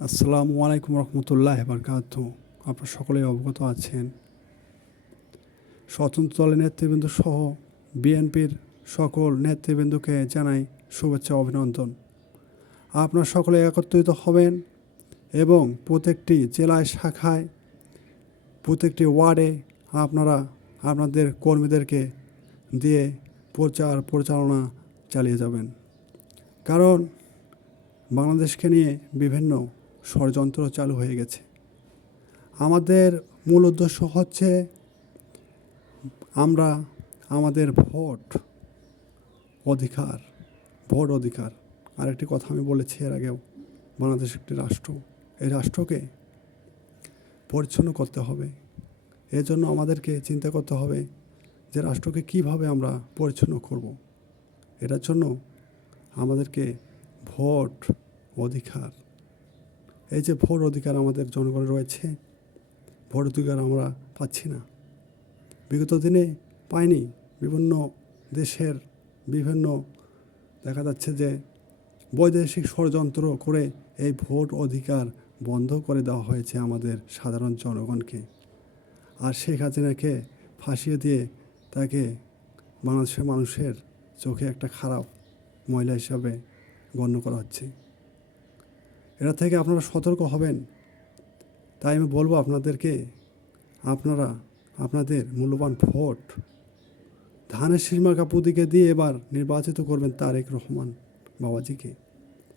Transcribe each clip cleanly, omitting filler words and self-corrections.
আসসালামু আলাইকুম রহমতুল্লাহ বারকাতু। আপনারা সকলেই অবগত আছেন, স্বতন্ত্র দলের নেতৃবৃন্দ সহ বিএনপির সকল নেতৃবৃন্দকে জানাই শুভেচ্ছা অভিনন্দন। আপনারা সকলে একত্রিত হবেন এবং প্রত্যেকটি জেলায় শাখায় প্রত্যেকটি ওয়ার্ডে আপনারা আপনাদের কর্মীদেরকে দিয়ে পরিচালনা চালিয়ে যাবেন। কারণ বাংলাদেশকে নিয়ে বিভিন্ন ষড়যন্ত্র চালু হয়ে গেছে। আমাদের মূল উদ্দেশ্য হচ্ছে আমরা আমাদের ভোট অধিকার আরেকটি কথা আমি বলেছি এর আগেও, বাংলাদেশ একটি রাষ্ট্র, এই রাষ্ট্রকে পরিচ্ছন্ন করতে হবে। এজন্য আমাদেরকে চিন্তা করতে হবে যে রাষ্ট্রকে কিভাবে আমরা পরিচ্ছন্ন করব। এটার জন্য আমাদেরকে ভোট অধিকার, এই যে ভোট অধিকার আমাদের জনগণের রয়েছে, ভোট অধিকার আমরা পাচ্ছি না, বিগত দিনে পাইনি। বিভিন্ন দেশের বিভিন্ন দেখা যাচ্ছে যে বৈদেশিক ষড়যন্ত্র করে এই ভোট অধিকার বন্ধ করে দেওয়া হয়েছে আমাদের সাধারণ জনগণকে। আর শেখ হাসিনাকে ফাঁসিয়ে দিয়ে তাকে বাংলাদেশের মানুষের চোখে একটা খারাপ মহিলা হিসাবে গণ্য করা হচ্ছে। এটা থেকে আপনারা সতর্ক হবেন। তাই আমি বলবো আপনাদেরকে, আপনারা আপনাদের মূল্যবান ভোট ধানের শীষমার্কা প্রতীকে দিয়ে এবার নির্বাচিত করবেন তারেক রহমান বাবাজিকে।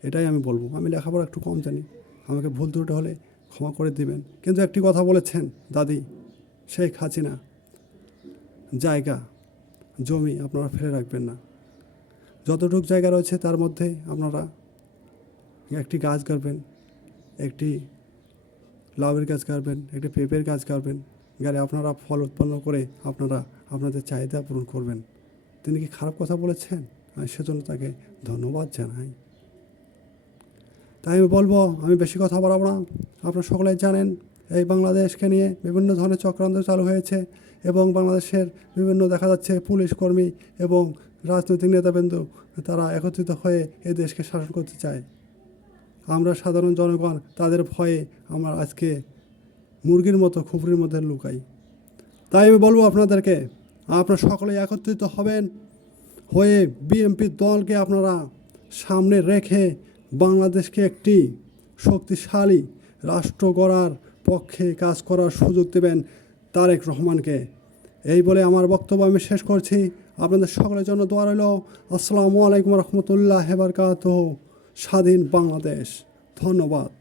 এটাই আমি বলবো। আমি লেখাপড়া একটু কম জানি, আমাকে ভুল ত্রুটি হলে ক্ষমা করে দিবেন। কিন্তু একটি কথা বলেছেন দাদি শেখ হাসিনা, জায়গা জমি আপনারা ফেলে রাখবেন না। যতটুকু জায়গা রয়েছে তার মধ্যে আপনারা একটি গাছ গাড়বেন, একটি লাউয়ের গাছ গাড়বেন, একটি পেঁপের গাছ গাড়বেন, গাড়ি আপনারা ফল উৎপন্ন করে আপনারা আপনাদের চাহিদা পূরণ করবেন। তিনি কি খারাপ কথা বলেছেন? আমি সেজন্য তাকে ধন্যবাদ জানাই। তাই আমি বলবো, আমি বেশি কথা বাড়াবো না। আপনারা সকলেই জানেন এই বাংলাদেশকে নিয়ে বিভিন্ন ধরনের চক্রান্ত চালু হয়েছে এবং বাংলাদেশের বিভিন্ন দেখা যাচ্ছে পুলিশ কর্মী এবং রাজনৈতিক নেতাবৃন্দ তারা একত্রিত হয়ে এই দেশকে শাসন করতে চায়। আমরা সাধারণ জনগণ তাদের ভয়ে আমরা আজকে মুরগির মতো খুপড়ির মধ্যে লুকাই। তাই আমি বলবো আপনাদেরকে, আপনারা সকলে একত্রিত হবেন হয়ে বিএনপি দলকে আপনারা সামনে রেখে বাংলাদেশকে একটি শক্তিশালী রাষ্ট্র গড়ার পক্ষে কাজ করার সুযোগ দেবেন তারেক রহমানকে। এই বলে আমার বক্তব্য আমি শেষ করছি। আপনাদের সকলের জন্য দোয়া রইল। আসসালামু আলাইকুম রহমতুল্লাহ বারকাতুহু। স্বাধীন বাংলাদেশ। ধন্যবাদ।